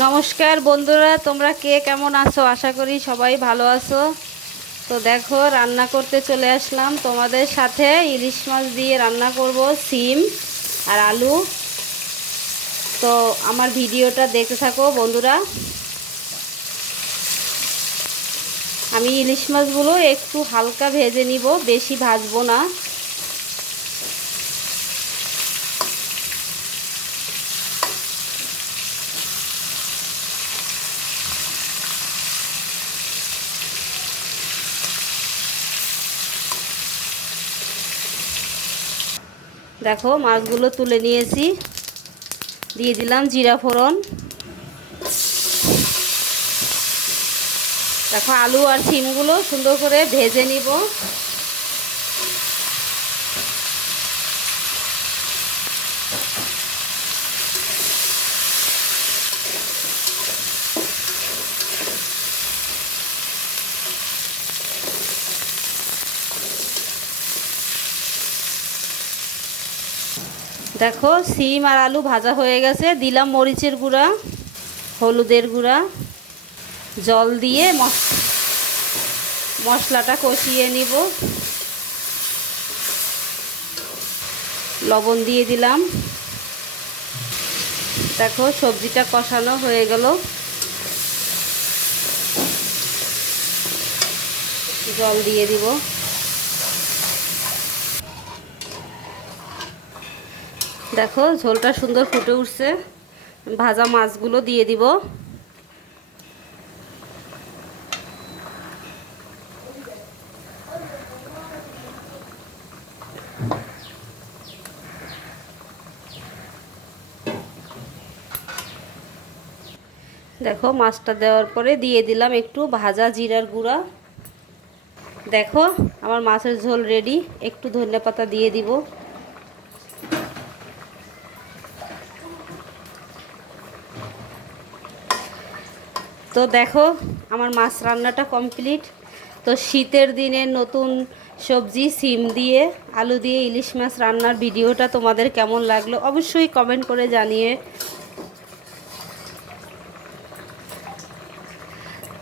নমস্কার বন্ধুরা, তোমরা কে কেমন আছো? আশা করি সবাই ভালো আছো। তো দেখো, রান্না করতে চলে আসলাম। তোমাদের সাথে ইলিশ মাছ দিয়ে রান্না করব, সিম আর আলু। তো আমার ভিডিওটা দেখতে থাকো বন্ধুরা। আমি ইলিশ মাছগুলো একটু হালকা ভেজে নিব, বেশি ভাজবো না। দেখো, মাছগুলো তুলে নিয়েছি। দিয়ে দিলাম জিরা ফোড়ন। দেখো, আলু আর সিমগুলো সুন্দর করে ভেজে নিব। দেখো, সিম আর আলু ভাজা হয়ে গেছে। দিলাম মরিচের গুঁড়া, হলুদের গুঁড়া। জল দিয়ে মশ- মশলাটা কষিয়ে নিব। লবণ দিয়ে দিলাম। দেখো, সবজিটা কষানো হয়ে গেল। জল দিয়ে দিব। দেখো, ঝোলটা সুন্দর ফুটে উঠছে। ভাজা মাছগুলো দিয়ে দিব। দেখো, মাছটা দেওয়ার পরে দিয়ে দিলাম একটু ভাজা জিরার গুঁড়া। দেখো, আমার মাছের ঝোল রেডি। একটু ধনে পাতা দিয়ে দিব। তো দেখো, আমার মাছ রান্নাটা কমপ্লিট তো শীতের দিনে নতুন সবজি সিম দিয়ে আলু দিয়ে ইলিশ মাছ রান্নার ভিডিওটা তোমাদের কেমন লাগল অবশ্যই কমেন্ট করে জানিয়ে।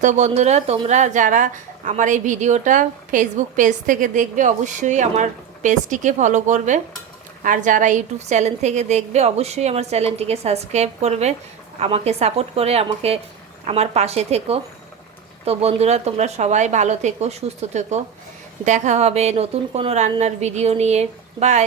তো বন্ধুরা, তোমরা যারা আমার এই ভিডিওটা ফেসবুক পেজ থেকে দেখবে, অবশ্যই আমার পেজটিকে ফলো করবে। আর যারা ইউটিউব চ্যানেল থেকে দেখবে, অবশ্যই আমার চ্যানেলটিকে সাবস্ক্রাইব করবে। আমাকে সাপোর্ট করে, আমাকে আমার পাশে থেকো। তো বন্ধুরা, তোমরা সবাই ভালো থেকো, সুস্থ থেকো। দেখা হবে নতুন কোনো রান্নার ভিডিও নিয়ে। বাই